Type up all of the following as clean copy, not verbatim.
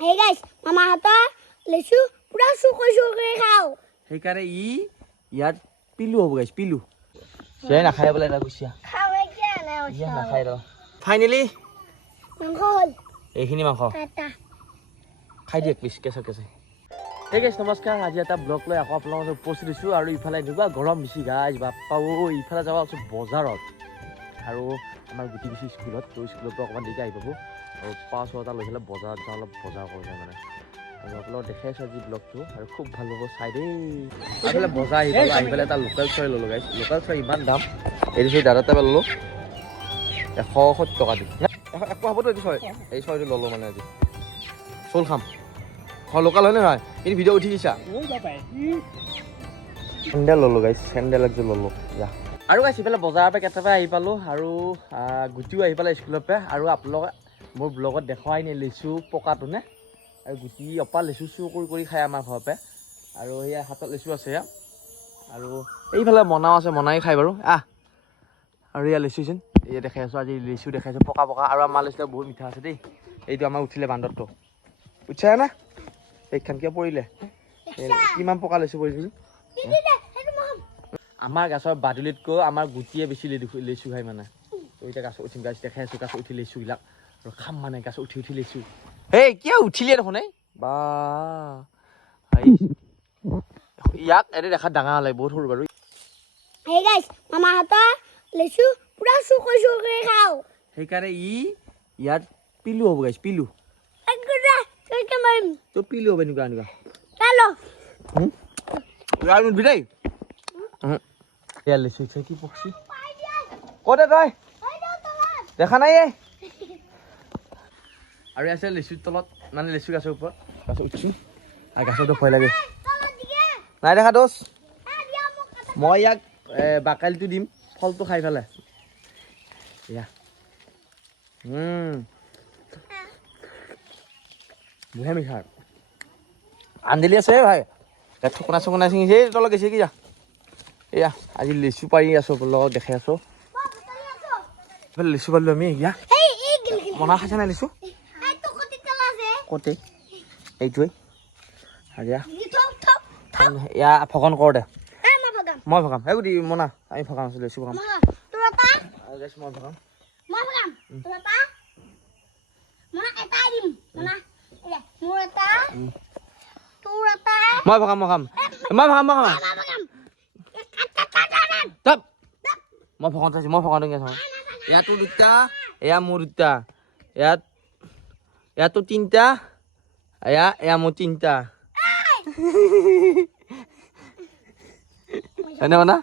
Hey guys, মামাহঁতৰ লেচু পুৰা চুকৈ খাওঁ। সেইকাৰণে ইয়াত পিলু হ'ব গাইছ পিলু সেই নাখায় বোলে এটা গুচিয়া নাখায় ৰ ফাইনেলি মাংস হ'ল এইখিনি মাংস খাই দিয়ে পিছ কেঁচা কেঁচা এই গাইছ নমস্কাৰ আজি এটা ব্লগ লৈ আকৌ আপোনালোকৰ উপস্থিত দিছোঁ আৰু ইফালে এনেকুৱা গৰম বেছি গাইছ বাপ্পা ইফালে যাব আছোঁ বজাৰত আৰু আমাৰ গুটি গুচি স্কুলত তো স্কুলৰ পৰা অকণমান দেৰিকৈ আহি পাব আৰু 5-6টা লৈ পেলাই বজাৰত যাওঁ অলপ বজাৰ কৰোঁ মানে আৰু আপোনালোকক দেখাই আছোঁ আজি ব্লগটো আৰু খুব ভাল হ'ব চাই দেই এইফালে বজাৰ আহি পেলাই এটা লোকেল চৰাই ল'লোঁ গাইছ লোকেল চৰাই ইমান দাম এইটো চৰাই দাদা এটা ল'লোঁ 170 টকা দি একো হ'বতো এইটো চৰাই এই চৰাইটো ল'লোঁ মানে আজি চোল খাম লোকেল হয়নে নহয় কিন্তু ভিডিঅ' উঠি দিছা চেণ্ডেল ল'লোঁ গাইছ চেণ্ডেল একযোৰ ল'লোঁ যা আৰু গাইছ ইফালে বজাৰৰ পৰা কেতিয়াবা আহি পালোঁ আৰু গুটিও আহি পালে স্কুলৰ পৰা আৰু আপোনালোকে মোৰ ব্লগত দেখুৱাই নি লেচু পকাটো নে আৰু গুটি অপা লেচু চুৰ কৰি খায় আমাৰ ঘৰৰ পৰা আৰু সেয়া হাতত লেচু আছে ইয়াত আৰু এইফালে মনাও আছে মনাই খায় বাৰু আৰু এয়া লেচু যেন এয়া দেখাই আছোঁ আজি লেচু দেখাইছোঁ পকা আৰু আমাৰ লেচুটা বহুত মিঠা আছে দেই এইটো আমাৰ উঠিলে বান্দৰটো উঠিছে না এইখান কিয় পৰিলে কিমান পকা লেচু পৰিছিল আমাৰ গছৰ বাদুলিতকৈ আমাৰ গুটিয়ে বেছি লেচু খায় মানে এতিয়া গাছত উঠিম গাছ দেখাই আছোঁ গাছত উঠি লেচুবিলাক আৰু খাম মানে গাছত উঠি লেচু হেই কিয় উঠিলিয়ে দেখোন বা ইয়াক এনে দেখাত ডাঙৰ হ'লে বহুত সৰু বাৰু Hey guys, মামাহঁতৰ লেচু পুৰা চুকৈ খাওঁ। সেইকাৰণে ইয়াত পিলু হ'ব গাইছ পিলু তো পিলু হ'ব এনেকুৱা দেই লেচু কি পকছি ক'তে তই দেখা নাই আৰু আছে লেচুৰ তলত মানে লেচু গাছৰ ওপৰত গাছত উঠিছোঁ আৰু গাছতো ভয় লাগে নাই দেখা দোষ মই ইয়াক বাকালিটো দিম ফলটো খাই পেলাই এয়া বুঢ়া মিঠা আন্ধেলি আছে ভাই ঠকনা চকনা ছিঙিছে তলত গৈছে কি যা এয়া আজি লেচু পাৰি আছোঁ লগত দেখাই আছোঁ লেচু পাৰিলোঁ আমি এয়া মনা খাইছে নাই লেচু ক'তে এইটোৱে আৰু এয়া ফকন কৰ দে মই ভগাম এই গুটি মনা আমি ভগাম আছোঁ লেচু ভগাম মই ভগাম মই ভগাম মই ভগাম চাইছোঁ মই ভগাম চাওঁ ইয়াতো দুটা এয়া মোৰ দুটা ইয়াতো তিনিটা এয়া মোৰ তিনিটা হয়নে মানা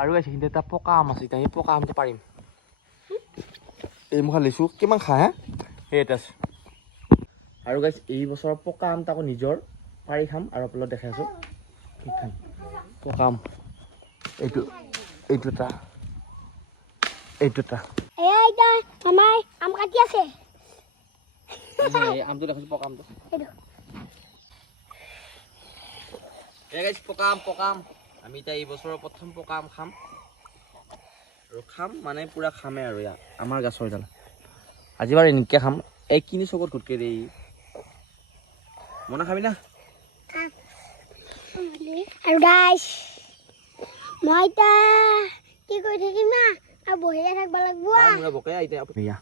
আৰু আছে কিন্তু এটা পকা আম আছে এতিয়া সেই পকা আমটো পাৰিম এই মুখা লেচু কিমান খায় সেই এটা আছে আৰু গাইছ এই বছৰৰ পকা আম তাকো নিজৰ পাৰি খাম আৰু আপোনালোক দেখাই আছোঁ খাম পকা আম এইটো এটা আমাৰ আম কাটি আছে আমটো দেখাইছোঁ পকা আমটো পকা আম আমি এতিয়া এই বছৰৰ প্ৰথম পকা আম খাম আৰু খাম মানে পুৰা খামেই আৰু ইয়াত আমাৰ গাছৰ এডাল আজি বাৰু এনেকৈ খাম এই কিনি চকত ঘুটকে দেই মনা খাবি না আৰু গাইছ মই এতিয়া কি কৰি থাকিম না আৰু বহিয়ে থাকিব লাগিব বকে এতিয়া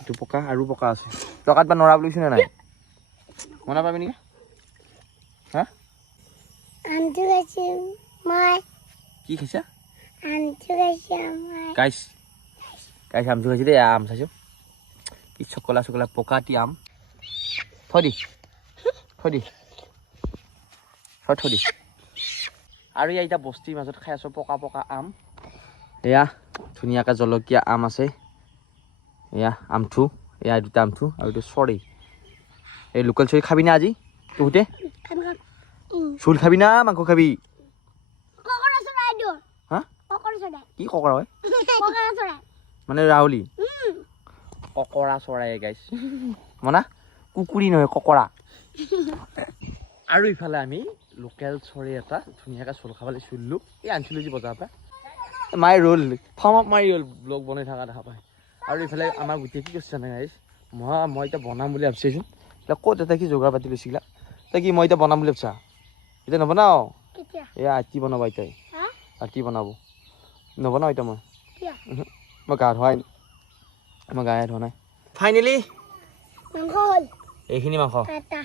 এইটো পকা আৰু পকা আছে টকাত বা নৰা বুলিছোঁ নে নাই মনা পাবি নেকি হা আমটো খাইছো মই কি খাইছা আমটো খাইছো মই গাইছ আমটো খাইছোঁ দেই আম চাইছোঁ কি চকলা পকাটি আম থৈ দি আৰু এয়া এতিয়া বস্তিৰ মাজত খাই আছোঁ পকা আম এয়া ধুনীয়াকৈ জলকীয়া আম আছে এয়া আমঠু এয়া দুটা আমঠু আৰু এইটো চৰি এই লোকেল চৰি খাবি না আজি তহঁতে চোল খাবি না মাংস খাবি হা কি ককৰা হয় মানে ৰাহুলী ককৰা চৰাই গাইছ মনা কুকুৰী নহয় ককৰা আৰু ইফালে আমি লোকেল চৰি এটা ধুনীয়াকৈ চোল খাবলৈ চুলিলোঁ এই আনিছিলোঁ যে বজাৰৰ পৰা মায়ে ৰ'ল ফাৰ্মত মাৰি ৰ'ল ব্লগ বনাই থকা দেখা পায় আৰু ইফালে আমাৰ গোটেই কি কৈছে জানে গাইছ মই এতিয়া বনাম বুলি ভাবিছোঁ ক'ত এটা কি যোগাৰ পাতি লৈছিলা তই কি মই এতিয়া বনাম বুলি ভাবছা এতিয়া নবনাও কেতিয়া এয়া আতি বনাব এতিয়াই হা আতি বনাব নবনাও এতিয়া মই কিয় মই গা ধোৱাই মই গায়ে ধোৱা নাই ফাইনেলি মাংস হ'ল এইখিনি মাংস এটা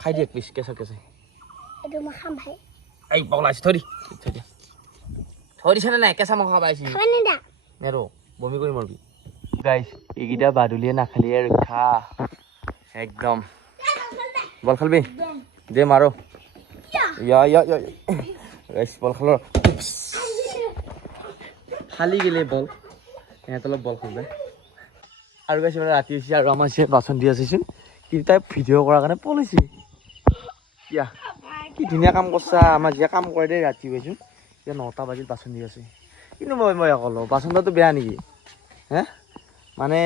খাই দিয়ে প্লিজ কেঁচা কেঁচাই এইটো মই খাম ভাই এই পগলাইছে থৈ দি থৈ দিছেনে নাই কেঁচা মাংস খাবাইছি খাবানে দা নেৰো বমি কৰি মৰবি গাইছ এইকেইটা বাদুলিয়ে নাখালিয়ে ৰক্ষা একদম বল খেলবি দে মাৰো ইয়া ইয়া ইয়া গাইছ বল খেলৰ খালি গেলে বল সিহঁত অলপ বল খেলবে আৰু গাইছ মানে ৰাতি হৈছে আৰু আমাৰ বাচন দি আছেচোন কিন্তু তাই ভিডিঅ' কৰাৰ কাৰণে পলাইছে কিয়া কি ধুনীয়া কাম কৰছা আমাৰ যিয়া কাম কৰে দেই ৰাতি পাইছোঁ এতিয়া 9টা বাজিত বাচন দি আছে কিন্তু মই ক'লো বাচন ধোৱাটো বেয়া নেকি হে মানে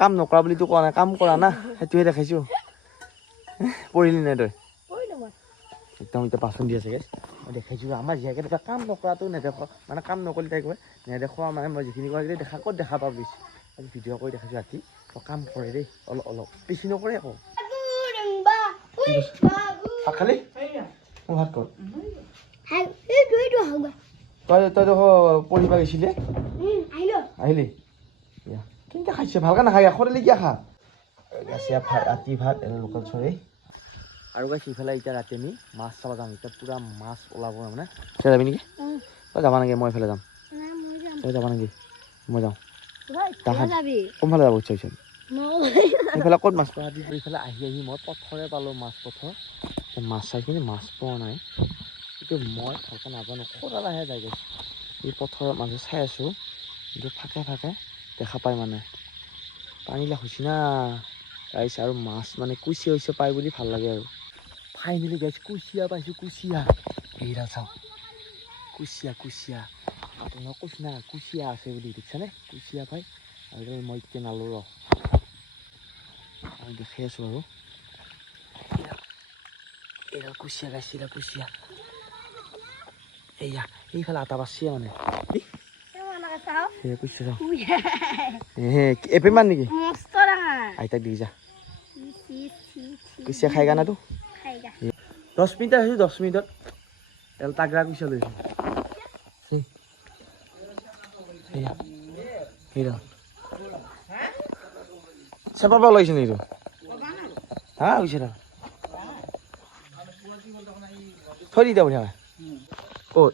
কাম নকৰা বুলিতো কোৱা নাই কাম কৰা না সেইটোহে দেখাইছোঁ পঢ়িলি নাই তই একদম এতিয়া বাচন দি আছে মই দেখাইছোঁ আমাৰ জীয়াকে দেখা কাম নকৰাটো নেদেখ মানে কাম নকৰিলে তাই কয় নেদেখোৱা মানে মই যিখিনি কৰা দেখা ক'ত দেখা পাবি আজি ভিডিঅ' কৰি দেখাইছোঁ ৰাতি তই কাম কৰে দেই অলপ অলপ বেছি নকৰে আকৌ ভাত খালি মই ভাত কৰ তই দেখো পঢ়িব গৈছিলে আহিলি কেনেকৈ খাইছে ভালকৈ নাখায় সদায় কিয় খা ৰাতি ভাত লোকেল চৰি আৰু গাইছ সিফালে এতিয়া ৰাতি আমি মাছ চাব যাম এতিয়া পূৰা মাছ ওলাব মানে তই যাবি নেকি তই যাবা নেকি মই এইফালে যাম তই যাবা নেকি মই যাওঁ কোনফালে যাব ইচ্ছা হৈছে এইফালে ক'ত মাছ পোৱা এইফালে আহি মই পথৰে পালোঁ মাছ পথৰ মাছ চাইখিনি মাছ পোৱা নাই কিন্তু মই ভালকৈ নাজানো ক'ত আহে যায় গৈছে এই পথৰৰ মাজত চাই আছোঁ কিন্তু ফাকে ফাকে দেখা পায় মানে পানীবিলাক হৈছে না গাইছ আৰু মাছ মানে কুচিয়া হৈছে পায় বুলি ভাল লাগে আৰু ফাইনেলি গাইছ কুচিয়া পাইছোঁ কুচিয়া এইৰা চাওঁ কুচিয়া কুচিয়া আপোনাক কৈছোঁ না কুচিয়া আছে বুলি দেখিছানে কুচিয়া পাই আৰু মই এতিয়া নালোঁ ৰ আৰু দেখি আছোঁ আৰু এইডাল কুচিয়া গাইছ এইডাল কুচিয়া এইয়া এইফালে আটা বাচিয়ে মানে কুচিয়া চাওঁ এপেমান নেকি আইতাক দি যা কুচিয়া খাই গা না তো 10 মিনিট আহিছোঁ 10 মিনিটত এল তাগৰা কুচিয়া লৈছোঁ সেয়া সেইডাল চেপাৰ পৰা লাগিছে নেকি এইটো হা কুচিয়াডাল থৈ দি দিয়া বঢ়িয়া ক'ত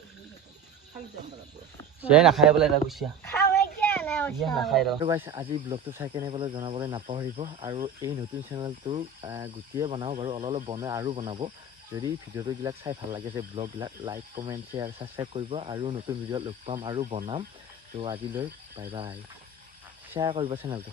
চিয়াই নাখায় বোলে এটা কুচিয়া আজি ব্লগটো চাই কেনে বোলে জনাবলৈ নাপাহৰিব আৰু এই নতুন চেনেলটো গোটেই বনাব বাৰু অলপ অলপ বনাই আৰু বনাব যদি ভিডিঅ'টোবিলাক চাই ভাল লাগিছে ব্লগবিলাক লাইক কমেণ্ট শ্বেয়াৰ ছাবস্ক্ৰাইব কৰিব আৰু নতুন ভিডিঅ'ত লগ পাম আৰু বনাম তো আজিলৈ বাই বাই শ্বেয়াৰ কৰিব চেনেলটো